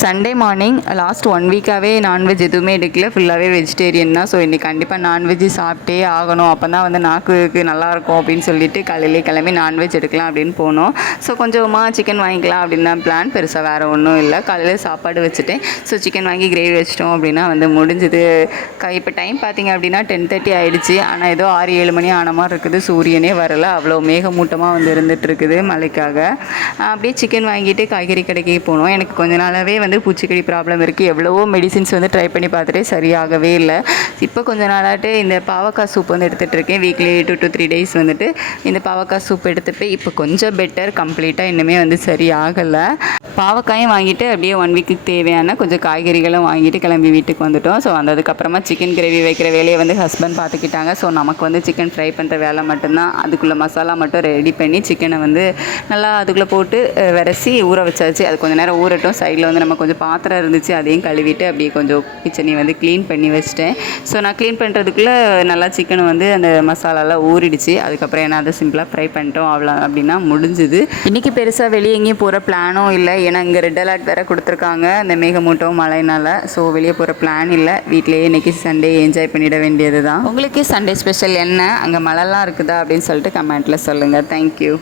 Sunday morning last 1 வீக்காகவே non veg எதுவுமே எடுக்கல, ஃபுல்லாகவே வெஜிடேரியன் தான். ஸோ இன்றைக்கி கண்டிப்பாக நான்வெஜ் சாப்பிட்டே ஆகணும், அப்போ தான் வந்து நாக்குக்கு நல்லாயிருக்கும் அப்படின்னு சொல்லிட்டு காலையிலே கிளம்பி நான்வெஜ் எடுக்கலாம் அப்படின்னு போனோம். ஸோ கொஞ்சமாக சிக்கன் வாங்கிக்கலாம் அப்படின்னு தான் பிளான், பெருசாக வேறு ஒன்றும் இல்லை. காலையில் சாப்பாடு வச்சுட்டேன். ஸோ சிக்கன் வாங்கி கிரேவி வச்சிட்டோம் அப்படின்னா வந்து முடிஞ்சுது. இப்போ டைம் பார்த்திங்க அப்படின்னா 10:30 ஆகிடுச்சு. ஆனால் ஏதோ 6-7 மணி ஆன மாதிரி இருக்குது. சூரியனே வரலை, அவ்வளோ மேகமூட்டமாக வந்து இருந்துகிட்டு இருக்குது மழைக்காக. அப்படியே சிக்கன் வாங்கிட்டு காய்கறி கடைக்கு போனோம். எனக்கு கொஞ்ச நாளாகவே வந்து பூச்சிக்கடி ப்ராப்ளம் இருக்குது. எவ்வளவோ மெடிசின்ஸ் வந்து ட்ரை பண்ணி பார்த்துட்டு சரியாகவே இல்லை. இப்போ கொஞ்ச நாளாட்டு இந்த பாவக்காய் சூப் வந்து எடுத்துகிட்டு இருக்கேன். வீக்லி 2 to 3 days வந்துட்டு இந்த பாவக்காய் சூப் எடுத்துகிட்டு இப்போ கொஞ்சம் பெட்டர், கம்ப்ளீட்டாக இன்னுமே வந்து சரியாகலை. பாவக்காயும் வாங்கிட்டு அப்படியே 1 வீக்குக்கு தேவையான கொஞ்சம் காய்கறிகளும் வாங்கிட்டு கிளம்பி வீட்டுக்கு வந்துட்டோம். ஸோ வந்ததுக்கப்புறமா சிக்கன் கிரேவி வைக்கிற வேலையை வந்து ஹஸ்பண்ட் பார்த்துக்கிட்டாங்க. ஸோ நமக்கு வந்து சிக்கன் ஃப்ரை பண்ணுற வேலை மட்டும்தான். அதுக்குள்ளே மசாலா மட்டும் ரெடி பண்ணி சிக்கனை வந்து நல்லா அதுக்குள்ளே போட்டு விரசி ஊற வச்சாச்சு. அது கொஞ்சம் நேரம் ஊறட்டும். சைடில் வந்து நம்ம கொஞ்சம் பாத்திரம் இருந்துச்சு, அதையும் கழுவிட்டு அப்படியே கொஞ்சம் கிச்சனையும் வந்து க்ளீன் பண்ணி வச்சிட்டேன். ஸோ நான் க்ளீன் பண்ணுறதுக்குள்ளே நல்லா சிக்கன் வந்து அந்த மசாலாலாம் ஊறிடுச்சு. அதுக்கப்புறம் என்ன அதை சிம்பிளாக ஃப்ரை பண்ணிட்டோம், அவ்வளோ அப்படின்னா முடிஞ்சுது. இன்றைக்கி பெருசாக வெளியே எங்கேயும் போகிற பிளானும் இல்லை. ஏன்னா இங்கே ரெட் அலர்ட் வேறு கொடுத்துருக்காங்க இந்த மேகமூட்டம் மழைனால. ஸோ வெளியே போகிற பிளான் இல்லை. வீட்டிலேயே இன்றைக்கி சண்டே என்ஜாய் பண்ணிட வேண்டியது தான். உங்களுக்கு சண்டே ஸ்பெஷல் என்ன, அங்கே மழைலாம் இருக்குதா அப்படின்னு சொல்லிட்டு கமெண்ட்டில் சொல்லுங்கள். தேங்க்யூ.